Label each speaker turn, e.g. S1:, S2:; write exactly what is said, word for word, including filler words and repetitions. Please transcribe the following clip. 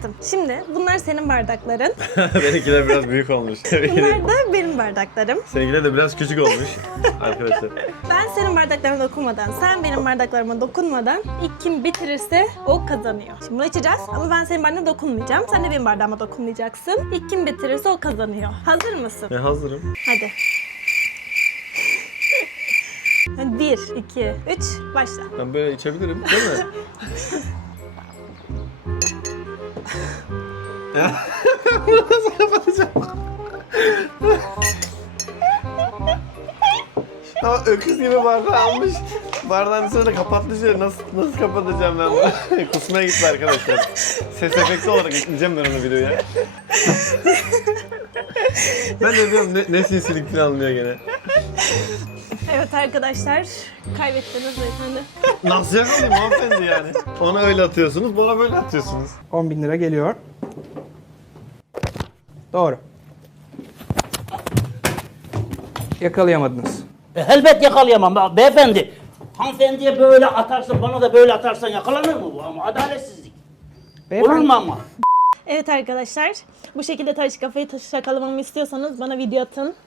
S1: Yaptım. Şimdi bunlar senin bardakların.
S2: Benimkiler biraz büyük olmuş.
S1: Bunlar da benim bardaklarım.
S2: Seninkiler de biraz küçük olmuş arkadaşlar.
S1: Ben senin bardaklarına dokunmadan, sen benim bardaklarıma dokunmadan ilk kim bitirirse o kazanıyor. Şimdi bunu içeceğiz ama ben senin bardağına dokunmayacağım. Sen de benim bardağıma dokunmayacaksın. İlk kim bitirirse o kazanıyor. Hazır mısın?
S2: Ben hazırım.
S1: Hadi. Hadi bir, iki, üç, başla.
S2: Ben böyle içebilirim değil mi? Nasıl kapatacağım? Ama öküz gibi bardağı almış. Bardağın üstüne de kapatmış ya. Nasıl, nasıl kapatacağım ben bunu? Kusmaya gitti arkadaşlar. Ses efekti olarak ekleyeceğim ben onu videoya. Ben de diyorum ne, ne sinsilik planlıyor gene.
S1: Evet arkadaşlar, kaybettiniz beyefendi.
S2: Nasıl yakalayayım hanımefendi yani? Ona öyle atıyorsunuz, bana böyle atıyorsunuz.
S3: on bin lira geliyor. Doğru. Yakalayamadınız.
S4: E, elbet yakalayamam be- beyefendi. Hanımefendiye böyle atarsın, bana da böyle atarsan yakalanır mı bu? Ama adaletsizlik. Olur mu ama?
S1: Evet arkadaşlar, bu şekilde taş kafayı taş yakalamamı istiyorsanız bana video atın.